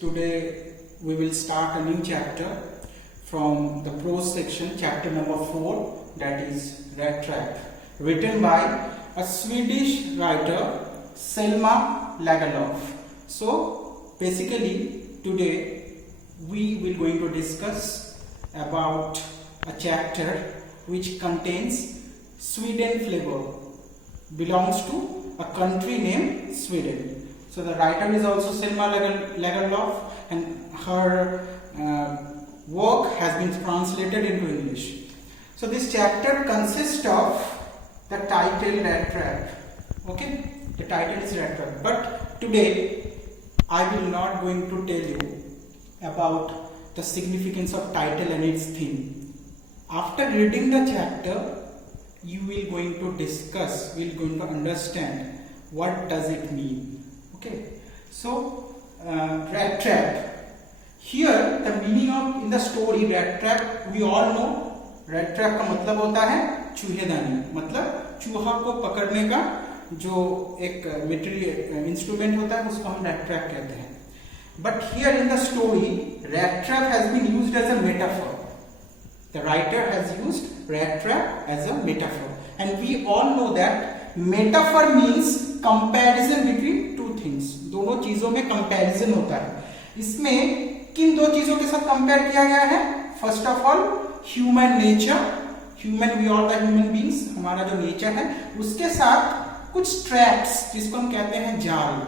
Today we will start a new chapter from the prose section, chapter number 4, that is Rat Trap, written by a Swedish writer, Selma Lagerlöf. So basically today we will going to discuss about a chapter which contains Sweden flavor, belongs to a country named Sweden. So the writer is also Selma Lagerlöf, and her work has been translated into English. So this chapter consists of the title Rat Trap. Okay, the title is Rat Trap. But today I will not going to tell you about the significance of title and its theme. After reading the chapter, you will going to discuss, will going to understand what does it mean. Okay, so Rat Trap. Here the meaning of in the story Rat Trap, we all know Rat Trap का मतलब होता है चूहेदानी, मतलब चूहा को पकड़ने का जो एक मटेरियल इंस्ट्रूमेंट होता है उसको हम Rat Trap कहते हैं. But here in the story Rat Trap has been used as a metaphor. The writer has used Rat Trap as a metaphor, and we all know that metaphor means comparison between two things. दोनों चीजों में comparison होता है. इसमें किन दो चीजों के साथ कंपेयर किया गया है? First of all human nature, human we are the human beings, हमारा जो नेचर है उसके साथ कुछ ट्रैप्स जिसको हम कहते हैं जाल,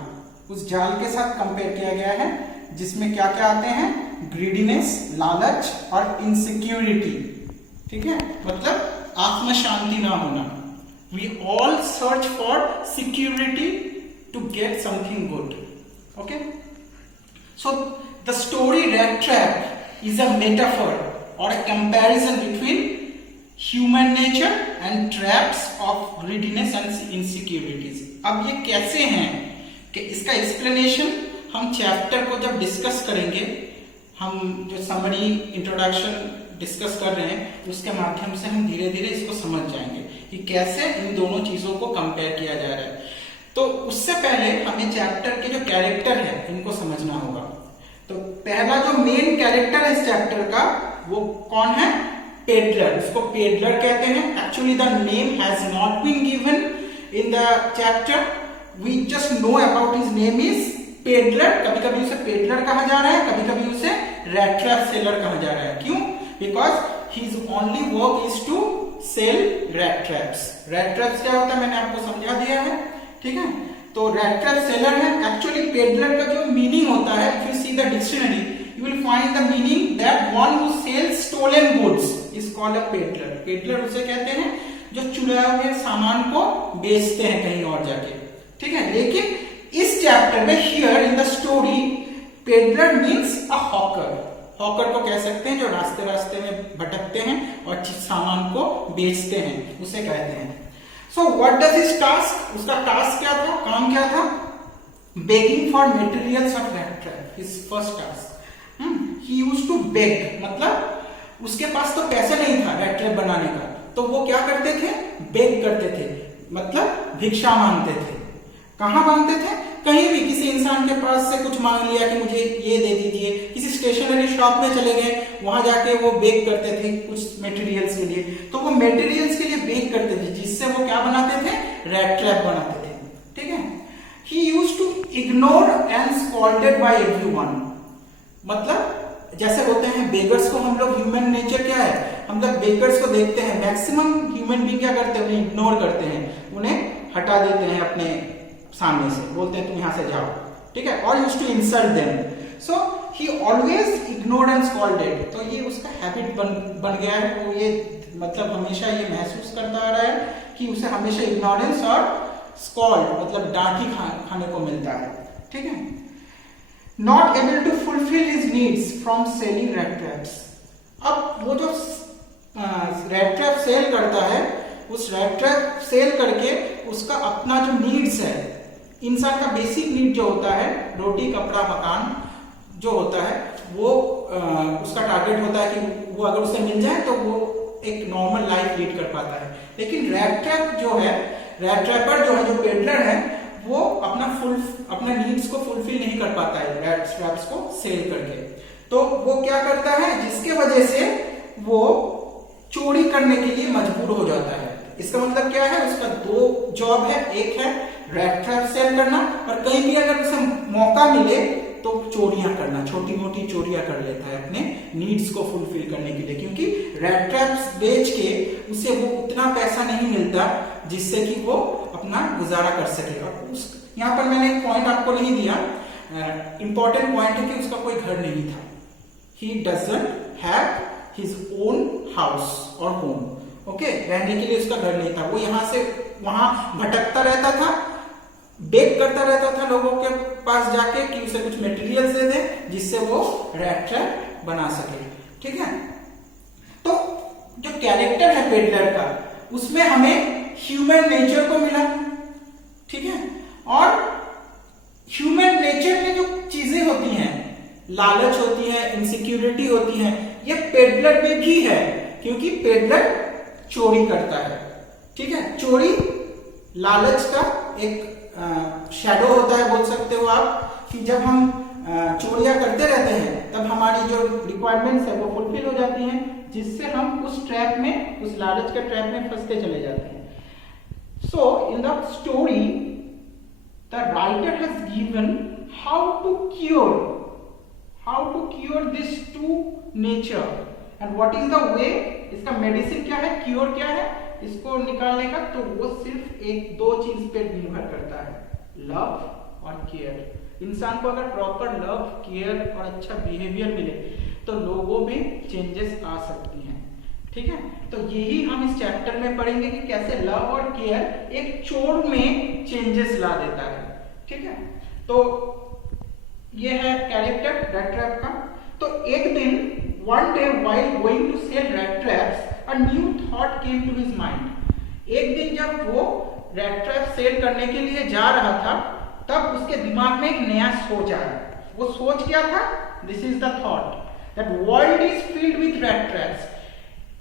उस जाल के साथ कंपेयर किया गया है जिसमें क्या क्या आते हैं? ग्रीडीनेस, लालच और इनसिक्योरिटी. ठीक है, मतलब आत्म शांति ना होना. We all search for security to get something good. Okay, so the story Rat Trap is a metaphor or a comparison between human nature and traps of greediness and insecurities. अब ये कैसे हैं कि इसका एक्सप्लेनेशन हम chapter को जब discuss करेंगे, हम जो समरी इंट्रोडक्शन डिस्कस कर रहे हैं उसके माध्यम से हम धीरे धीरे इसको समझ जाएंगे कि कैसे इन दोनों चीजों को कंपेयर किया जा रहा है. तो उससे पहले हमें चैप्टर के जो कैरेक्टर है इनको समझना होगा. तो पहला जो मेन कैरेक्टर है इस चैप्टर का वो कौन है? पेडलर. उसको पेडलर कहते हैं. Actually the name has not been given in the chapter. We just know about his name is peddler. कभी कभी उसे पेडलर कहा जा रहा है, कभी कभी उसे रैट ट्रैप सेलर कहा जा रहा है. क्यों? Because his only work is to sell rat traps. Rat traps क्या होता है मैंने आपको समझा दिया है. ठीक है, तो रैट ट्रैप सेलर है. एक्चुअली पेडलर का जो मीनिंग होता है, if you see the dictionary you will find the meaning that one who sells stolen goods is called a peddler. Peddler उसे कहते हैं जो चुराए हुए सामान को बेचते हैं कहीं और जाके. ठीक है, लेकिन इस चैप्टर में here in the story peddler means a hawker. Hawker को कह सकते हैं जो रास्ते रास्ते में भटकते हैं और सामान को बेचते हैं, उसे कहते हैं. So what does his task? उसका टास्क क्या था, काम क्या था? Begging for materials of rat trap. His first task. He used to beg, मतलब उसके पास तो पैसा नहीं था रैट ट्रैप बनाने का, तो वो क्या करते थे? बेग करते थे, मतलब भिक्षा मांगते थे. कहां मांगते थे? कहीं भी किसी इंसान के पास से कुछ मांग लिया कि मुझे ये दे दीजिए. किसी स्टेशनरी शॉप में चले गए, वहां जाके वो बेक करते थे कुछ मटेरियल्स के लिए. तो वो मटेरियल्स के लिए बेक करते थे जिससे वो क्या बनाते थे? रैट ट्रैप बनाते थे. ठीक है, he used to ignore and scolded by everyone. मतलब जैसे होते हैं बेगर्स को, हम लोग ह्यूमन नेचर क्या है, हम लोग बेगर्स को देखते हैं, मैक्सिमम ह्यूमन बीइंग क्या करते हैं? उन्हें इग्नोर करते हैं, उन्हें हटा देते हैं अपने सामने से, बोलते हैं तुम यहां से जाओ. ठीक है, और used to insult them. So he always ignored and scolded. तो ये उसका हैबिट बन गया है. वो ये मतलब हमेशा ये महसूस करता आ रहा है कि उसे हमेशा इग्नोरेंस और स्कॉल्ड मतलब डांट ही खाने को मिलता है. ठीक है, not able to fulfil his needs from selling rat traps. अब वो जो रैट ट्रैप सेल करता है, उस रैट ट्रैप सेल करके उसका अपना जो नीड्स है, इंसान का बेसिक नीड जो होता है, रोटी कपड़ा मकान जो होता है, वो उसका टारगेट होता है कि वो अगर उसे मिल जाए तो वो एक नॉर्मल लाइफ लीड कर पाता है. लेकिन रैट ट्रैप जो है, रैट ट्रैपर जो है, जो पेडलर है, वो अपना नीड्स को फुलफिल नहीं कर पाता है रैट ट्रैप्स को सेल करके। तो वो क्या करता है, जिसके वजह से वो चोरी करने के लिए मजबूर हो जाता है। इसका मतलब क्या है, उसका दो जॉब है, एक है रैट ट्रैप सेल करना और कहीं भी अगर उसे मौका मिले तो चोरियां करना, छोटी मोटी चोरियां कर लेता है अपने नीड्स को फुलफिल करने के लिए, क्योंकि रैट ट्रैप्स बेच के उसे वो उतना पैसा नहीं मिलता जिससे कि वो अपना गुजारा कर सके। और यहाँ पर मैंने एक पॉइंट आपको नहीं दिया, इंपॉर्टेंट पॉइंट है कि उसका कोई घर नहीं था। He doesn't have his own house और होम। ओके, रहने के लिए उसका घर नहीं था। वो यहाँ से वहां भटकता रहता था, बेग करता रहता था लोगों के पास जाके कि उसे कुछ मटेरियल्स दे दे जिससे वो रैट ट्रैप बना सके। ठीक है, तो जो कैरेक्टर है पेडलर का, उसमें हमें ह्यूमन नेचर को मिला। ठीक है, और ह्यूमन नेचर में जो चीजें होती हैं, लालच होती है, इनसिक्योरिटी होती है, ये पेडलर में भी है, क्योंकि पेडलर चोरी करता है। ठीक है, चोरी लालच का एक शैडो होता है, बोल सकते हो आप, कि जब हम चोरियां करते रहते हैं तब हमारी जो रिक्वायरमेंट्स है वो फुलफिल हो जाती हैं, जिससे हम उस ट्रैप में, उस लालच के ट्रैप में फंसते चले जाते हैं। सो in the story the writer has given how to cure this to nature and what is the way. इसका मेडिसिन क्या है, क्योर क्या है इसको निकालने का, तो वो सिर्फ एक दो चीज पे निर्भर करता है, लव और केयर। इंसान को अगर प्रॉपर लव, केयर और अच्छा बिहेवियर मिले तो लोगों में चेंजेस आ सकती हैं। ठीक है, तो यही हम इस चैप्टर में पढ़ेंगे कि कैसे लव और केयर एक चोर में चेंजेस ला देता है। ठीक है, तो ये है कैरेक्टर रैट ट्रैप का। तो एक दिन, one day while going to sell rat traps, a new thought came to his mind. एक दिन जब वो rat trap सेल करने के लिए जा रहा था, तब उसके दिमाग में एक नया सोच आया। वो सोच क्या था? This is the thought that world is filled with rat traps.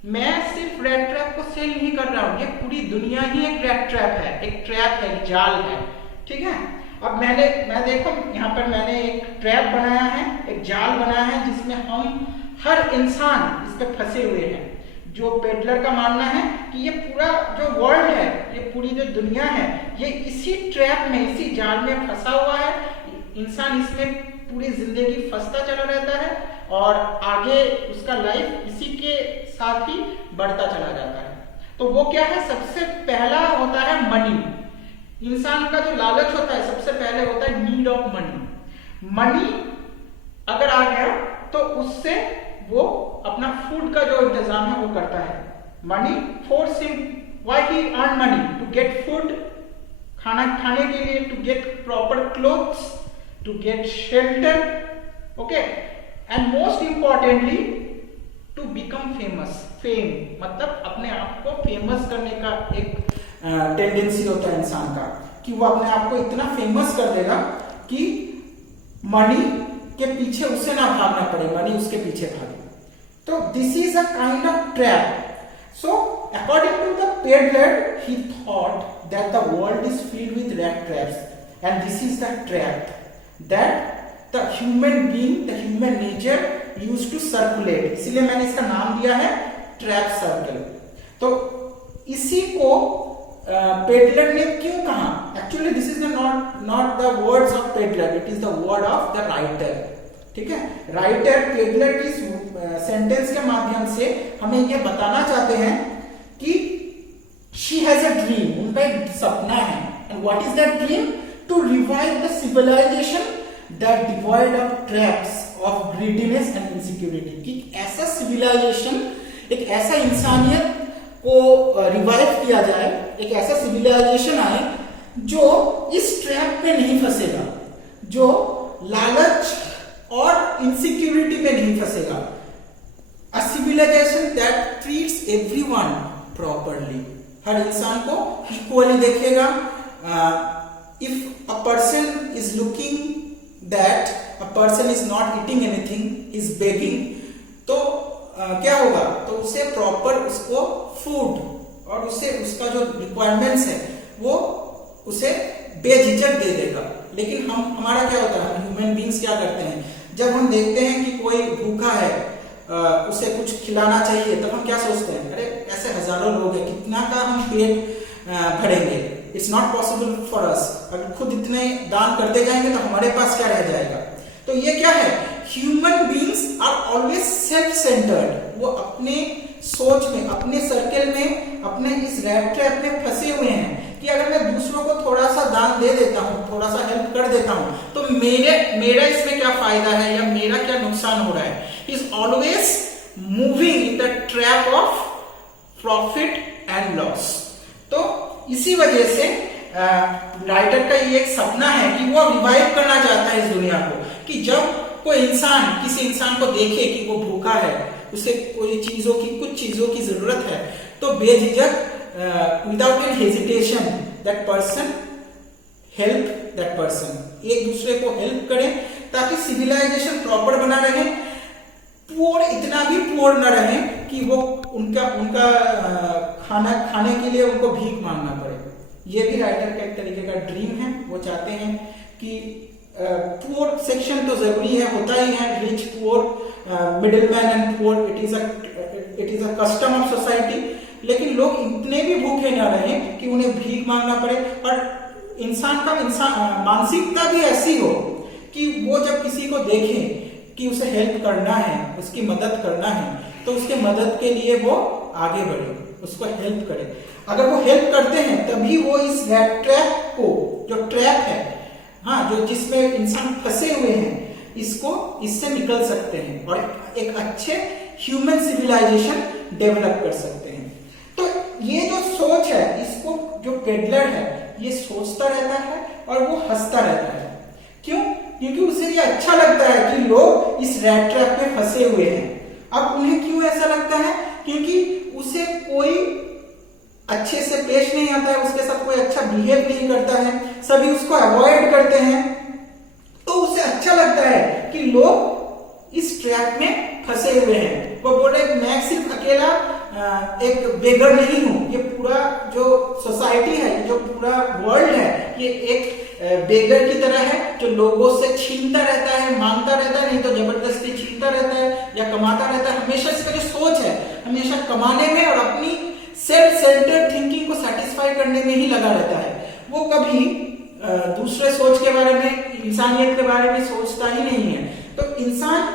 मैं सिर्फ rat trap को सेल नहीं कर रहा हूँ, ये पूरी दुनिया ही एक rat trap है, एक ट्रैप है, एक जाल है। ठीक है, अब मैं देखो यहाँ पर मैंने एक ट्रैप बनाया है, एक जाल बनाया है, जिसमें हम हर इंसान इस पे फंसे हुए हैं। जो पेडलर का मानना है कि ये पूरा जो वर्ल्ड है, ये पूरी जो दुनिया है, ये इसी ट्रैप में, इसी जाल में फंसा हुआ है। इंसान इसमें पूरी जिंदगी फंसता चला रहता है और आगे उसका लाइफ इसी के साथ ही बढ़ता चला जाता है। तो वो क्या है, सबसे पहला होता है मनी। इंसान का जो लालच होता है, सबसे पहले होता है नीड ऑफ मनी। मनी अगर आ गया तो उससे वो अपना फूड का जो इंतजाम है वो करता है। Money force him, why he earn money, to get food, खाना खाने के लिए, to get proper clothes, to get shelter, okay, and most importantly to become famous. Fame मतलब अपने आप को फेमस करने का एक टेंडेंसी होता है इंसान का, कि वो अपने आप को इतना फेमस कर देगा कि मनी के पीछे उसे ना भागना पड़े, मनी उसके पीछे भागे। तो this is a kind of trap. So according to the peddler, he thought that the world is filled with rat traps and this is the trap that the human being, the human nature used to circulate. इसलिए मैंने इसका नाम दिया है trap circle. तो इसी को peddler ने क्यों कहा? Actually this is not the words of peddler, it is the word of the writer. ठीक है, राइटर पेडलर की सेंटेंस के माध्यम से हमें यह बताना चाहते हैं कि शी हैज अ ड्रीम, उनका एक सपना है। And what is that dream? To revive the civilization that devoid of traps of greediness and insecurity. कि ऐसा सिविलाइजेशन, एक ऐसा इंसानियत को रिवाइव किया जाए, एक ऐसा सिविलाइजेशन आए जो इस ट्रैप में नहीं फंसेगा, जो लालच और इनसिक्योरिटी में नहीं फंसेगा। अ civilisation that treats everyone properly, हर इंसान को इक्वली देखेगा। If a person is looking that a person is not eating anything, is begging, तो क्या होगा? तो उसे प्रॉपर उसको फूड और उसे उसका जो रिक्वायरमेंट्स है वो उसे बेझिझक दे देगा। लेकिन हमारा क्या होता है, ह्यूमन बींग्स क्या करते हैं, जब हम देखते हैं कि कोई भूखा है, उसे कुछ खिलाना चाहिए, तब हम क्या सोचते हैं, अरे ऐसे हजारों लोग हैं, कितना का हम पेट भरेंगे, it's not possible for us. अगर खुद इतने दान करते जाएंगे तो हमारे पास क्या रह जाएगा। तो ये क्या है, human beings are always self centred. वो अपने सोच में, अपने सर्कल में, अपने इस रैट ट्रैप में फंसे हुए हैं कि अगर मैं दूसरों को थोड़ा सा दान दे देता हूँ, थोड़ा सा हेल्प कर देता हूँ, तो मेरा इसमें क्या फायदा है या मेरा क्या नुकसान हो रहा है। He is always moving in the trap of profit and loss. तो इसी वजह से राइटर का ये एक सपना है कि वो रिवाइव करना चाहता है इस दुनिया को, कि जब कोई इंसान किसी इंसान को देखे कि वो भूखा है, उसे कोई चीजों की, कुछ चीजों की जरूरत है, तो बेझिझक without any hesitation that person help that person, एक दूसरे को हेल्प करें ताकि सिविलाइजेशन प्रॉपर बना रहे, पुअर इतना भी पुअर न रहे कि वो उनका खाना खाने के लिए उनको भीख मांगना पड़े। ये भी राइटर का एक तरीके का ड्रीम है। वो चाहते हैं कि पुअर सेक्शन तो जरूरी है, होता ही है, rich poor, middle man and poor, it is a custom of society. लेकिन लोग इतने भी भूखे ना रहे कि उन्हें भीख मांगना पड़े। और इंसान मानसिकता भी ऐसी हो कि वो जब किसी को देखे कि उसे हेल्प करना है, उसकी मदद करना है, तो उसके मदद के लिए वो आगे बढ़े, उसको हेल्प करे। अगर वो हेल्प करते हैं तभी वो इस रैट ट्रैप को, जो ट्रैप है, हाँ, जो जिसमें इंसान फंसे हुए हैं, इससे निकल सकते हैं और एक अच्छे ह्यूमन सिविलाइजेशन डेवलप कर सकते हैं। तो ये जो सोच है, इसको जो पेडलर है ये सोचता रहता है और वो हंसता रहता है। क्यों? क्योंकि उसे ये अच्छा लगता है कि लोग इस रैट ट्रैप में फंसे हुए हैं। अब उन्हें क्यों ऐसा लगता है? क्योंकि उसे कोई अच्छे से पेश नहीं आता है, उसके साथ कोई अच्छा बिहेव नहीं करता है, सभी उसको अवॉइड करते हैं। तो उसे अच्छा लगता है कि लोग इस ट्रैप में फंसे हुए हैं। वो बोले मैं सिर्फ अकेला एक बेगर नहीं हूं, ये पूरा जो सोसाइटी है, जो पूरा वर्ल्ड है, ये एक बेगर की तरह है जो लोगों से छीनता रहता है, मांगता रहता है, नहीं तो जबरदस्ती छीनता रहता है या कमाता रहता है। हमेशा इसका जो सोच है, हमेशा कमाने में और अपनी सेल्फ सेंटर्ड थिंकिंग को सेटिस्फाई करने में ही लगा रहता है। वो कभी दूसरे सोच के बारे में, इंसानियत के बारे में सोचता ही नहीं है। तो इंसान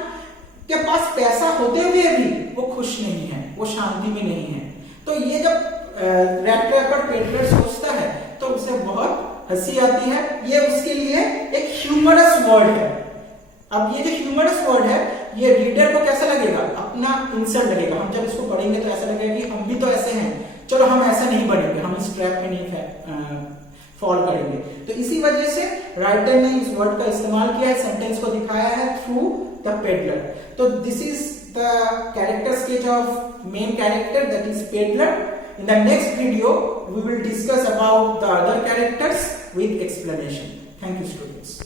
के पास पैसा होते हुए भी वो खुश नहीं है, वो शांति में नहीं है। तो ये जब रैट ट्रैपर पेडलर सोचता है तो उसे बहुत हंसी आती है। ये उसके लिए एक ह्यूमरस वर्ड है। अब ये जो ह्यूमरस वर्ड है, ये रीडर को कैसा लगेगा? अपना इंसल्ट लगेगा। हम जब इसको पढ़ेंगे तो ऐसा लगेगा कि हम भी तो ऐसे हैं, चलो हम ऐसा नहीं बनेंगे, हम इस ट्रैप में नहीं फॉल करेंगे। तो इसी वजह से राइटर ने इस वर्ड का इस्तेमाल किया है, सेंटेंस को दिखाया है थ्रू द पेडलर। तो this is the character sketch of main character, that is peddler. In the next video, we will discuss about the other characters with explanation. Thank you, students.